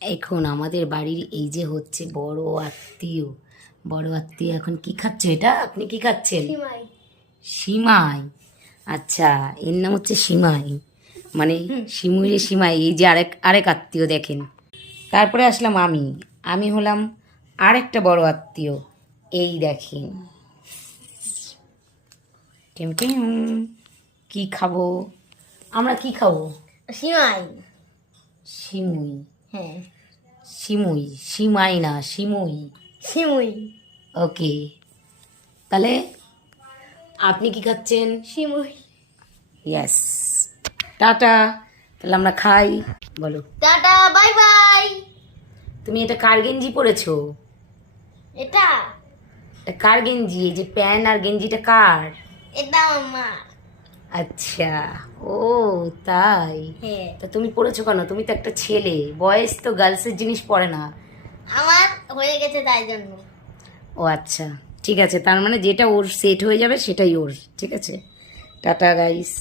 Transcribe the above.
এখন আমাদের বাড়ির এই যে হচ্ছে বড় আত্মীয় এখন কি খাচ্ছে? এটা আপনি কি খাচ্ছেন? সিমাই। সিমাই। আচ্ছা, এর নাম হচ্ছে সিমাই, মানে সিমুইরে সিমাই। এই যে আরেক আত্মীয় দেখেন। তারপরে আসলাম আমি হলাম আরেকটা বড় আত্মীয়। এই দেখেন, টিম টিম, কি খাবো আমরা? কি খাবো? সিমাই। সিমুই। হ্যাঁ, সিমুই, সিমাই না, সিমুই। সিমুই। ওকে, তাহলে আপনি কি খাচ্ছেন? সিমুই। Yes, ta ta. তাহলে আমরা খাই। বলো টাটা, বাই বাই। তুমি এটা কার গেঞ্জি পরেছো? এটা এটা কার গেঞ্জি? এই যে প্যান্ট আর গেঞ্জিটা কার? এটা আমার। আচ্ছা, ও তাই। হ্যাঁ, তা তুমি পরেছো কেন? তুমি তো একটা ছেলে, বয়েস তো গার্লসের জিনিস পরে না। আমার হয়ে গেছে তাই জন্য। ও আচ্ছা, ঠিক আছে, তার মানে যেটা ওর সেট হয়ে যাবে সেটাই ওর। ঠিক আছে, টাটা গাইস।